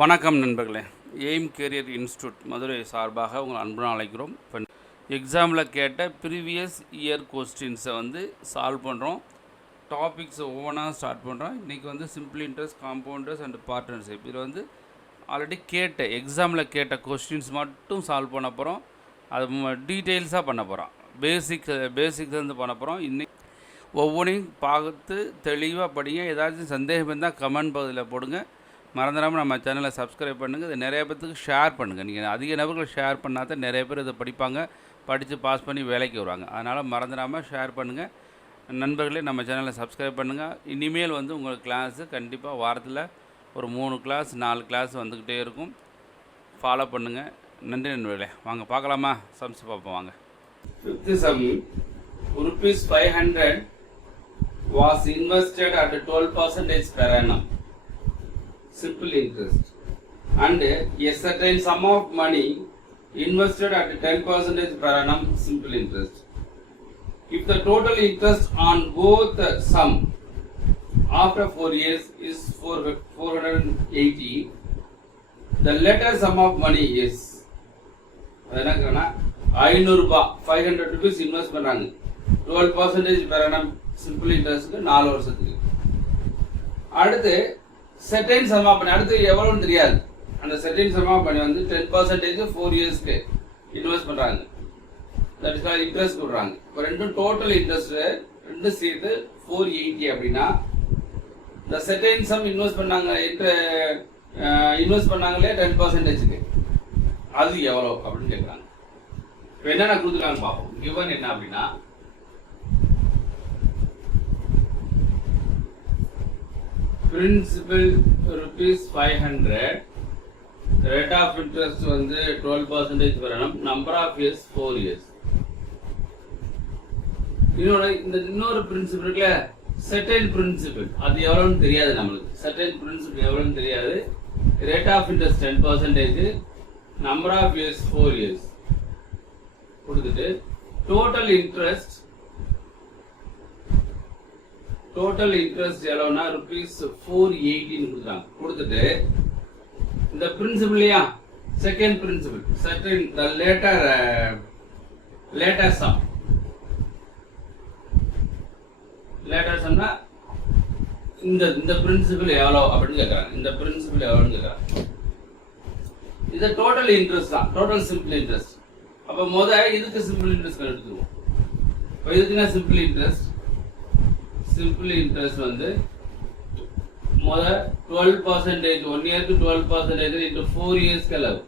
வணக்கம் நண்பர்களே. Aim carrier institute Madurai சார்பாக உங்களை அன்புடன் அழைக்கிறோம். இப்போ எக்ஸாமில் கேட்ட ப்ரீவியஸ் இயர் கொஸ்டின்ஸை சால்வ் பண்ணுறோம். டாபிக்ஸை ஒவ்வொன்றா ஸ்டார்ட் பண்ணுறோம். இன்றைக்கி simple interest, compound interest and partnership. இதில் ஆல்ரெடி எக்ஸாமில் கேட்ட கொஸ்டின்ஸ் மட்டும் சால்வ் பண்ண போகிறோம். அது டீட்டெயில்ஸாக பண்ண போகிறோம். பேசிக்ஸ் பண்ண போகிறோம். இன்றைக்கி ஒவ்வொன்றையும் பார்த்து தெளிவாக படிங்க. ஏதாச்சும் சந்தேகம் இருந்தால் கமெண்ட் பகுதியில் போடுங்க. மறந்துடாமல் நம்ம சேனலை சப்ஸ்கிரைப் பண்ணுங்கள். இதை நிறைய பேருக்கு ஷேர் பண்ணுங்கள். நீங்கள் அதிக நபர்கள் ஷேர் பண்ணால் தான் நிறைய பேர் இதை படிப்பாங்க, படித்து பாஸ் பண்ணி வேலைக்கு வருவாங்க. அதனால் மறந்துடாமல் ஷேர் பண்ணுங்கள். நண்பர்களே, நம்ம சேனலை சப்ஸ்கிரைப் பண்ணுங்கள். இனிமேல் உங்களுக்கு கிளாஸு கண்டிப்பாக வாரத்தில் ஒரு 3 கிளாஸ் 4 கிளாஸ் வந்துக்கிட்டே இருக்கும். ஃபாலோ பண்ணுங்கள். நன்றி நண்பர்களே. வாங்க பார்க்கலாமா? சம்ஸ் பார்ப்போம் வாங்க. 5th sum, ₹500 was invested at 12% per annum. Simple interest, and a certain sum of money invested at 10% per annum, simple interest. If the total interest on both sum after 4 years is 480, the latter sum of money is 500 rupees invest பண்றாங்க. 12% per annum simple interest 4 வருஷத்துக்கு. அடுத்து செட்டைன் some of money அடுத்து எவ்வளோன்னு தெரியாது. அந்த செட்டைன் some of money 10% 4 இயர்ஸ்க்கு invest பண்ணுறாங்க. That is called interest கொடுக்குறாங்க. இப்போ ரெண்டும் டோட்டல் இன்ட்ரெஸ்ட் ரெண்டும் சேர்த்து 480 அப்படின்னா இந்த செட்டைன் சம் இன்வெஸ்ட் பண்ணாங்களே 10%க்கு அது எவ்வளோ அப்படின்னு கேட்குறாங்க. இப்போ என்னென்ன கொடுத்துருக்காங்க பார்ப்போம். கிவன் என்ன அப்படின்னா principal ₹500, rate of interest 12% per annum, number of years 4 years. இன்னொரு பிரின்சிபல் இருக்குல்ல, certain principal, அது எவ்வளவுன்னு தெரியாது நம்மளுக்கு. certain principal எவ்வளவுன்னு தெரியாது. rate of interest 10%, number of years 4 years கொடுத்துட்டு total interest எவ்வளவுனா ₹480 கொடுத்தாங்க. கொடுத்துட்டு இந்த பிரின்சிபல்லையா செகண்ட் பிரின்சிபல் சர்டன் த லேட்டர் சம்னா இந்த பிரின்சிபல் எவ்வளவு அப்படின்னு கேட்கறாங்க. இந்த பிரின்சிபல் எவ்வளவுன்னு கேட்கறாங்க. இது டோட்டல் இன்ட்ரெஸ்ட் தான், டோட்டல் சிம்பிள் இன்ட்ரெஸ்ட். அப்ப இதுக்கு சிம்பிள் இன்ட்ரெஸ்ட் எடுத்துருவோம். இப்போ இதுக்குன்னா சிம்பிள் இன்ட்ரெஸ்ட் 12%, 1 இயருக்கு 12% into 4 இயர்ஸ்க்கு எவ்வளவு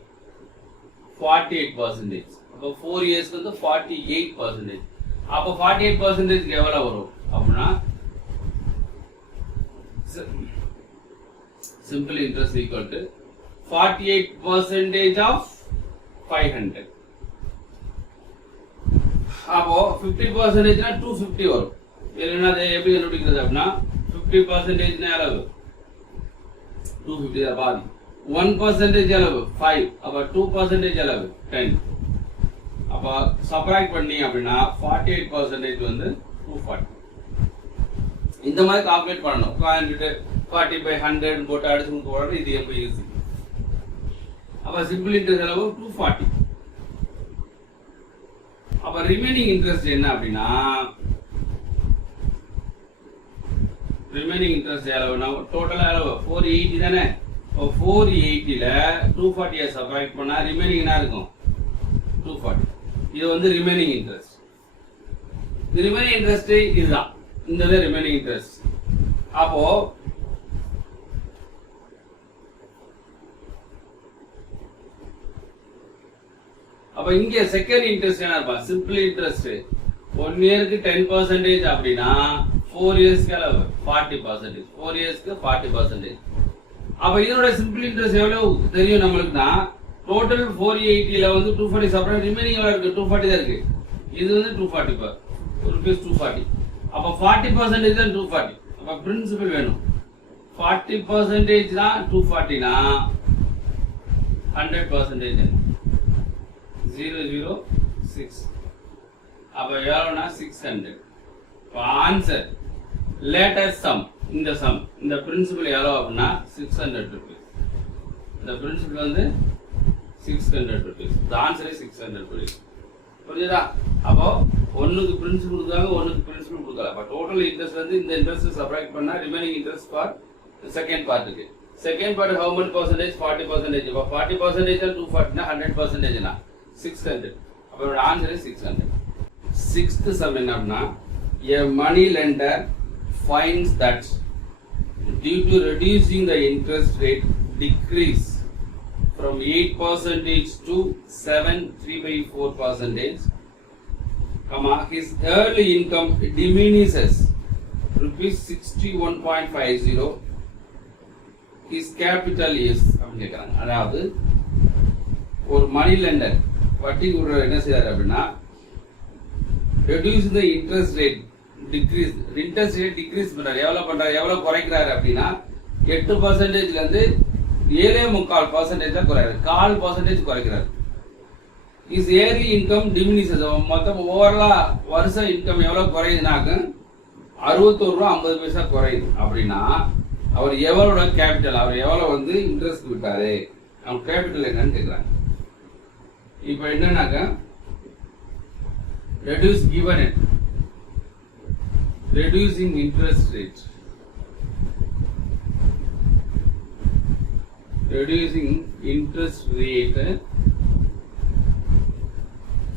48%. அப்போ 4 இயர்ஸ்க்கு 48%. அப்போ 48% எவ்வளவு வரும் அப்படின்னா simple interest equal to 48% of 500. அப்போ 50% 250 வரும். எப்படி கண்டுபிடிக்கிறது அப்படின்னா 50% அளவு 250 பாதி, 1% அளவு 5, அப்ப 2% அளவு 10. அப்ப சப்ராக்ட் பண்ணி அப்படின்னா 48% 240. இந்த மாதிரி கால்குலேட் பண்ணணும். 40/100 போட்டு அடிச்சு போடுறது இது ரொம்ப ஈஸி. அப்ப சிம்பிள் இன்ட்ரெஸ்ட் அளவு 240. அப்ப ரிமைனிங் இன்ட்ரெஸ்ட் என்ன அப்படின்னா ரிமைனிங் இன்ட்ரெஸ்ட் எவ்வளவுனா டோட்டலா எவ்வளவு 480 தானே. 480ல 240 சப்ராக்ட் பண்ணா ரிமைனிங் என்ன இருக்கும் 240. இது ரிமைனிங் இன்ட்ரெஸ்ட். இந்த ரிமைனிங் இன்ட்ரெஸ்ட் இதுதான், இந்த ரிமைனிங் இன்ட்ரெஸ்ட். அப்ப இங்க செகண்ட் இன்ட்ரெஸ்ட் என்ன இருப்பா சிம்பிள் இன்ட்ரெஸ்ட் 1 இயருக்கு 10% அப்படின்னா 4 இயர்ஸ்க்கு அளவு 40%, 4 இயர்ஸ்க்கு 40%. அப்ப இதோட சிம்பிள் இன்ட்ரெஸ்ட் எவ்வளவு தெரியும் நம்மளுக்கு தான். டோட்டல் 480ல 240 சப்ராக்ட் ரிமைனிங் எவ்வளவு இருக்கு 240 தான் இருக்கு. இது 240 ₹240. அப்ப 40% தான் 240. அப்ப பிரின்சிபல் வேணும் 40% தான் 240னா 100% 006. அப்ப எவ்வளவுனா 600. ஆன்சர் லேட்டஸ்ட் சம் இந்த பிரின்சிபல் எவ்வளவு அப்படின்னா 600 rupees. இந்த பிரின்சிபல் வந்து 600 rupees. The answer is 600 rupees. புரியுதா? அப்போ ஒன்னுக்கு பிரின்சிபல் கொடுத்தாங்க, ஒன்னுக்கு பிரின்சிபல் கொடுக்கல. அப்ப டோட்டல் இன்ட்ரெஸ்ட் வந்து இந்த இன்ட்ரெஸ்ட் சப்ட்ராக்ட் பண்ணா ரிமைனிங் இன்ட்ரெஸ்ட் ஃபார் செகண்ட் பார்ட்டுக்கு. Second part how much percentage? 40%. அப்ப 40% 240 னா 100% னா 600. அப்ப our answer is 600. Sixth sum என்ன அப்படினா a money lender finds that due to reducing the interest rate decrease from 8% to 7.3/4%, his early income diminishes rupees 61.50. His capital is அப்படின்னு கேட்குறாங்க. அதாவது ஒரு மணி லெண்டர் வட்டி கொடுக்குற என்ன செய்யறாரு அப்படின்னா reduce the interest rate decrease interest rate decrease பண்றாரு. எவ்வளவு குறைக்கிறாரு அப்படின்னா 8% இருந்து 7.25% குறைக்கிறாரு. 0.25% குறைக்கிறாரு. His yearly income diminishes. மொத்தம் ஓவராலா வருஷ இன்கம் எவ்வளவு குறையுதுனாக்க 61 ரூபா 50 பைசா குறையுது. அப்படின்னா அவர் எவ்வளோட கேபிட்டல், அவர் எவ்வளவு வந்து இன்ட்ரெஸ்ட் விட்டாரு, அவங்க கேபிட்டல் என்னன்னு கேட்கிறாங்க. இப்ப என்னன்னாக்க reduce given it reducing interest rate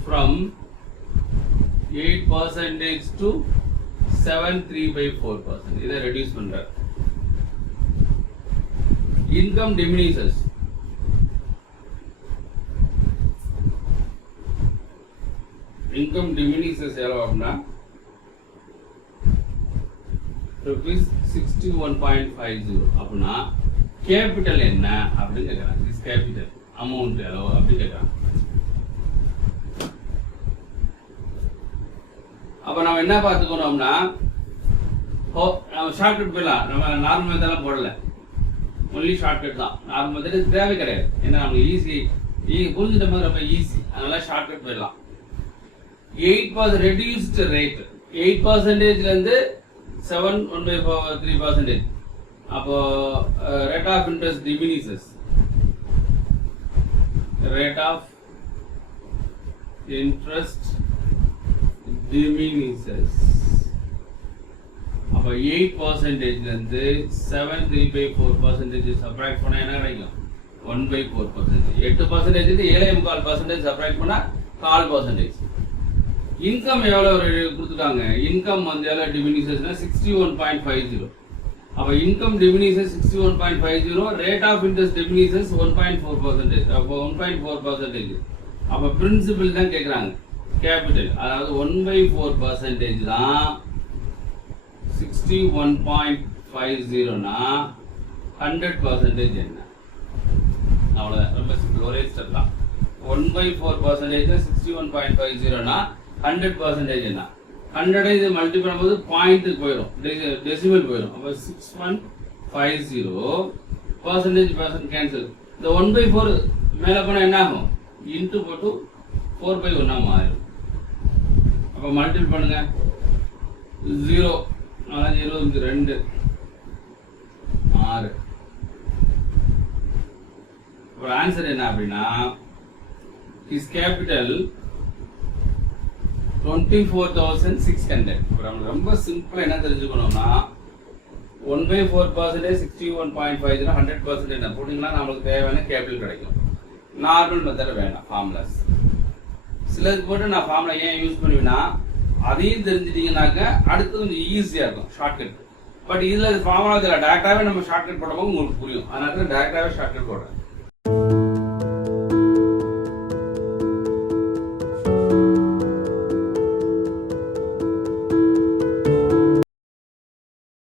from 8% to 7.3/4%. இதை ரெடியூஸ் பண்றார். Income diminishes. இன்கம் diminishes எவ்வளவு அப்படின்னா rupees 61.50. அப்படின்னா கேபிட்டல் என்ன அப்படின்னு கேட்கறாங்க. திஸ் கேபிட்டல் அமௌண்ட் எவ்வளவு அப்படின்னு கேட்கறாங்க. அப்ப நம்ம என்ன பார்த்துக்கணும்னா நம்ம ஷார்ட்கட் போயிடலாம். நம்ம நார்மல் மெத்தட்லாம் போடல, ஒன்லி ஷார்ட்கட் தான். நார்மல் மெத்தட் தேவை கிடையாது. ஏன்னா நமக்கு ஈஸி புரிஞ்சுட்ட மாதிரி ரொம்ப ஈஸி, அதனால ஷார்ட்கட் போயிடலாம். 8% reduced rate 8% இருந்து 7.1/3%. அப்போ rate of interest diminishes. Rate of interest diminishes. அப்போ 8% இருந்து 7.3/4% சப்ட்ராக்ட் பண்ணா என்ன கிடைக்கும்? 1/4%. 8% இருந்து 7.25% சப்ட்ராக்ட் பண்ணா 0.25%. இன்கம் எவ்வளவு கொடுத்துட்டாங்க? இன்கம் வந்து எவ்வளவு டிமினிஷஸ்னா 61.50. அப்ப income diminishes 61.50, rate of interest diminishes 1.4%. அப்போ 1.4%. அப்ப பிரின்சிபல் தான் கேக்குறாங்க, கேபிட்டல். அதாவது 1/4% தான் 61.50னா 100% என்ன? அவ்வளவுதான், ரொம்ப சிம்பிள், ஒரே ஸ்டெப் தான். 1/4% 61.50னா 100% என்ன? 100 இது மல்டி பண்ணும்போது பாயிண்ட்டுக்கு போயிடும், டெசிமல் போயிடும். அப்போ 6.50% கேன்சல். இந்த 1/4 மேலே போனால் என்ன ஆகும்? இன்ட்டு போட்டு 4/1 மாறிடும். அப்போ மல்டிபிள் பண்ணுங்க. 0 4 22 6. இப்போ ஆன்சர் என்ன அப்படின்னா his capital 24,600. இப்போ நம்ம ரொம்ப சிம்பிளா என்ன தெரிஞ்சுக்கணும்னா 1/4% 61.50 100% என்ன போட்டீங்கன்னா நம்மளுக்கு தேவையான கேபிட்டல் கிடைக்கும். நார்மல் மெத்தட் வேண்டாம், ஃபார்முலாஸ். சிலருக்கு போட்டு நான் ஃபார்முலா ஏன் யூஸ் பண்ணுவேன்னா அதையும் தெரிஞ்சிட்டீங்கன்னாக்க அடுத்து கொஞ்சம் ஈஸியாக இருக்கும், ஷார்ட்கட். பட் இதில் ஃபார்முலா இதில் டேரக்டாகவே நம்ம ஷார்ட்கட் போடும்போது உங்களுக்கு புரியும். அதனால டேரக்டாகவே ஷார்ட்கட் போடுறேன்.